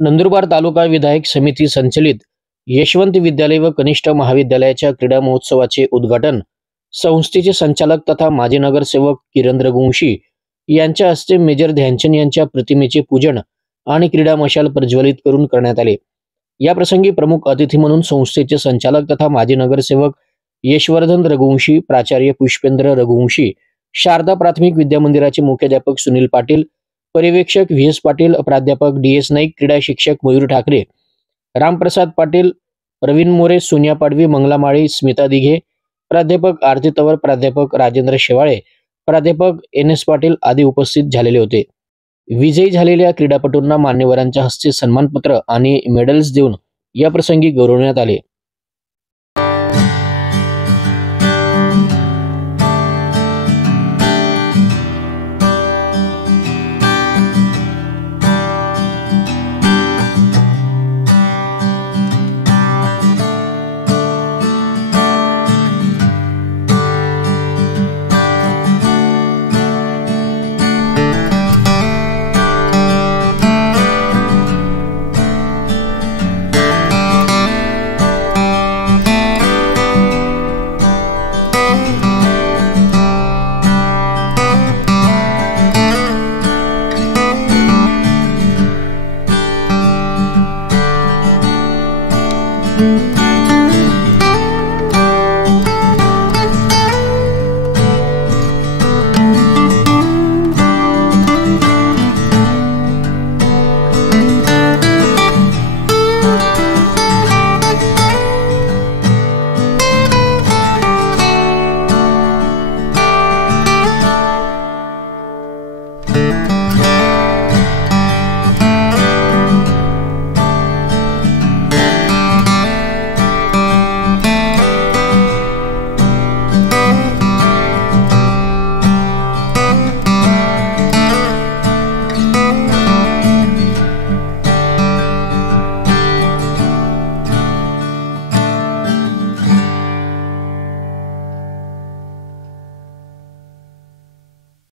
नंदुरबार तालुका विधायक समिती संचलित यशवंत विद्यालय व कनिष्ठ महाविद्यालयाच्या क्रीडा महोत्सवाचे उद्घाटन संस्थेचे संचालक तथा माजी नगरसेवक किरण रघुवंशी यांच्या हस्ते मेजर ध्यानचंद यांच्या प्रतिमेचे पूजन आणि क्रीडा मशाल प्रज्वलित करून करण्यात आले। या प्रसंगी प्रमुख अतिथी म्हणून संस्थेचे संचालक तथा माजी नगरसेवक यशवर्धन रघुवंशी, प्राचार्य पुष्पेंद्र रघुवंशी, शारदा प्राथमिक विद्या मंदिराचे मुख्याध्यापक सुनील पाटील, पर्यवेक्षक व्ही एस पाटील, प्राध्यापक डी एस नाईक, क्रीडा शिक्षक मयूर ठाकरे, रामप्रसाद पाटील, प्रवीण मोरे, सोनिया पाडवी, मंगला माळी, स्मिता दिघे, प्राध्यापक आरती तवर, प्राध्यापक राजेंद्र शेवाळे, प्राध्यापक एन एस पाटील आदी उपस्थित झालेले होते। विजयी झालेल्या क्रीडापटूंना मान्यवरांच्या हस्ते सन्मानपत्र आणि मेडल्स देऊन या प्रसंगी गौरवण्यात आले। Mm-hmm.